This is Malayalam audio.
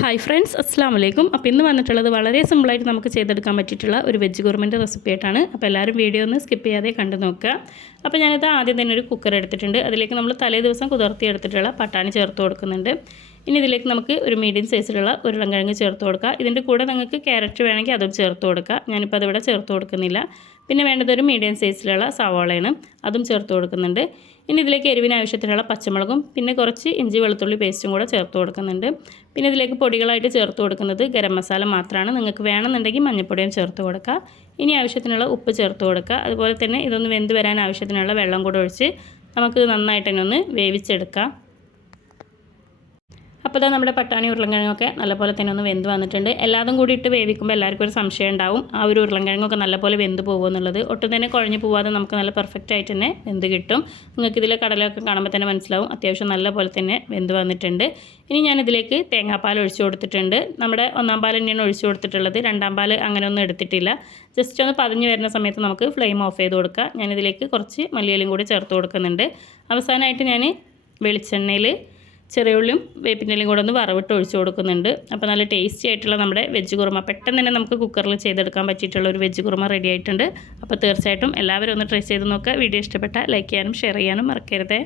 ഹായ് ഫ്രണ്ട്സ്, അസ്സാം വലൈക്കും. അപ്പോൾ ഇന്ന് വന്നിട്ടുള്ളത് വളരെ സിമ്പിളായിട്ട് നമുക്ക് ചെയ്തെടുക്കാൻ പറ്റിയിട്ടുള്ള ഒരു വെജ് കുറുമൻ്റെ റെസിപ്പി ആയിട്ടാണ്. അപ്പോൾ എല്ലാവരും വീഡിയോ ഒന്ന് സ്കിപ്പ് ചെയ്യാതെ കണ്ടു നോക്കുക. അപ്പോൾ ഞാനിത് ആദ്യം തന്നെ ഒരു കുക്കർ എടുത്തിട്ടുണ്ട്. അതിലേക്ക് നമ്മൾ തലേ ദിവസം കുതിർത്തി എടുത്തിട്ടുള്ള പട്ടാണി ചേർത്ത് കൊടുക്കുന്നുണ്ട്. ഇനി ഇതിലേക്ക് നമുക്ക് ഒരു മീഡിയം സൈസിലുള്ള ഉരുളൻകിഴങ്ങ് ചേർത്ത് കൊടുക്കുക. ഇതിൻ്റെ കൂടെ നിങ്ങൾക്ക് ക്യാരറ്റ് വേണമെങ്കിൽ അതും ചേർത്ത് കൊടുക്കുക. ഞാനിപ്പോൾ അതിവിടെ ചേർത്ത് കൊടുക്കുന്നില്ല. പിന്നെ വേണ്ടത് ഒരു മീഡിയം സൈസിലുള്ള സവാളയാണ്, അതും ചേർത്ത് കൊടുക്കുന്നുണ്ട്. ഇനി ഇതിലേക്ക് എരിവിന് ആവശ്യത്തിനുള്ള പച്ചമുളകും പിന്നെ കുറച്ച് ഇഞ്ചി വെളുത്തുള്ളി പേസ്റ്റും കൂടെ ചേർത്ത് കൊടുക്കുന്നുണ്ട്. പിന്നെ ഇതിലേക്ക് പൊടികളായിട്ട് ചേർത്ത് കൊടുക്കുന്നത് ഗരം മസാല മാത്രമാണ്. നിങ്ങൾക്ക് വേണമെന്നുണ്ടെങ്കിൽ മഞ്ഞൾപ്പൊടിയും ചേർത്ത് കൊടുക്കുക. ഇനി ആവശ്യത്തിനുള്ള ഉപ്പ് ചേർത്ത് കൊടുക്കുക. അതുപോലെ തന്നെ ഇതൊന്ന് വെന്ത് വരാൻ ആവശ്യത്തിനുള്ള വെള്ളം കൂടെ ഒഴിച്ച് നമുക്ക് നന്നായിട്ട് തന്നെ ഒന്ന് വേവിച്ചെടുക്കാം. അപ്പോൾ നമ്മുടെ പട്ടാണി ഉരുളൻകിഴങ്ങൊക്കെ നല്ലപോലെ തന്നെ ഒന്ന് വെന്ത് വന്നിട്ടുണ്ട്. എല്ലാതും കൂടി ഇട്ട് വേവിക്കുമ്പോൾ എല്ലാവർക്കും ഒരു സംശയം ഉണ്ടാവും, ആ ഒരു ഉരുളൻകിഴങ്ങൊക്കെ നല്ലപോലെ വെന്ത് പോകുമെന്നുള്ളത്. ഒട്ടും തന്നെ കുഴഞ്ഞു പോവാതെ നമുക്ക് നല്ല പെർഫെക്റ്റ് ആയിട്ട് തന്നെ വെന്ത് കിട്ടും. നിങ്ങൾക്ക് ഇതിലെ കടലൊക്കെ കാണുമ്പോൾ തന്നെ മനസ്സിലാവും അത്യാവശ്യം നല്ലപോലെ തന്നെ വെന്ത് വന്നിട്ടുണ്ട്. ഇനി ഞാനിതിലേക്ക് തേങ്ങാപ്പാൽ ഒഴിച്ചു കൊടുത്തിട്ടുണ്ട്. നമ്മുടെ ഒന്നാം പാൽ തന്നെയാണ് ഒഴിച്ചു കൊടുത്തിട്ടുള്ളത്, രണ്ടാം പാൽ അങ്ങനെയൊന്നും എടുത്തിട്ടില്ല. ജസ്റ്റ് ഒന്ന് പതിഞ്ഞ് വരുന്ന സമയത്ത് നമുക്ക് ഫ്ലെയിം ഓഫ് ചെയ്ത് കൊടുക്കുക. ഞാനിതിലേക്ക് കുറച്ച് മല്ലിയിലയും കൂടി ചേർത്ത് കൊടുക്കുന്നുണ്ട്. അവസാനമായിട്ട് ഞാൻ വെളിച്ചെണ്ണയിൽ ചെറിയുള്ളിയും വേപ്പിൻ്റെലയും കൂടെ ഒന്ന് വറവിട്ട് ഒഴിച്ച് കൊടുക്കുന്നുണ്ട്. അപ്പോൾ നല്ല ടേസ്റ്റി ആയിട്ടുള്ള നമ്മുടെ വെജ് കുറുമ പെട്ടെന്ന് തന്നെ നമുക്ക് കുക്കറിൽ ചെയ്തെടുക്കാൻ പറ്റിയിട്ടുള്ള ഒരു വെജ് കുറുമ റെഡി ആയിട്ടുണ്ട്. അപ്പോൾ തീർച്ചയായിട്ടും എല്ലാവരും ഒന്ന് ട്രൈ ചെയ്ത് നോക്കുക. വീഡിയോ ഇഷ്ടപ്പെട്ടാൽ ലൈക്ക് ചെയ്യാനും ഷെയർ ചെയ്യാനും മറക്കരുതേ.